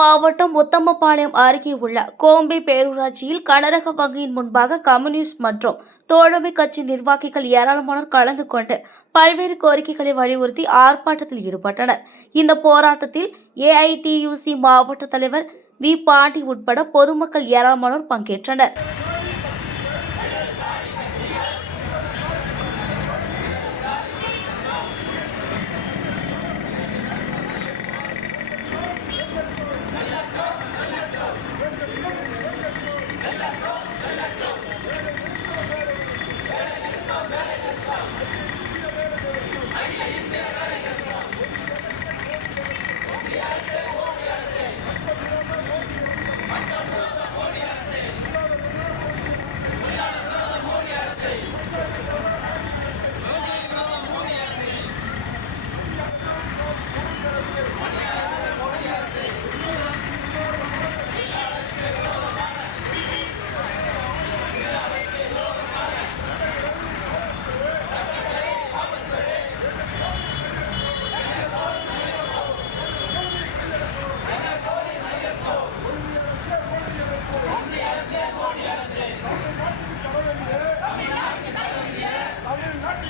மாவட்டம் உத்தமபாளையம் அருகே உள்ள கோம்பை பேரூராட்சியில் கனரக வங்கியின் முன்பாக கம்யூனிஸ்ட் மற்றும் தோழமை கட்சி நிர்வாகிகள் ஏராளமானோர் கலந்து கொண்டு பல்வேறு கோரிக்கைகளை வலியுறுத்தி ஆர்ப்பாட்டத்தில் ஈடுபட்டனர். இந்த போராட்டத்தில் ஏஐடியூசி மாவட்ட தலைவர் வி பாண்டி உட்பட பொதுமக்கள் ஏராளமானோர் பங்கேற்றனர். పార్టీ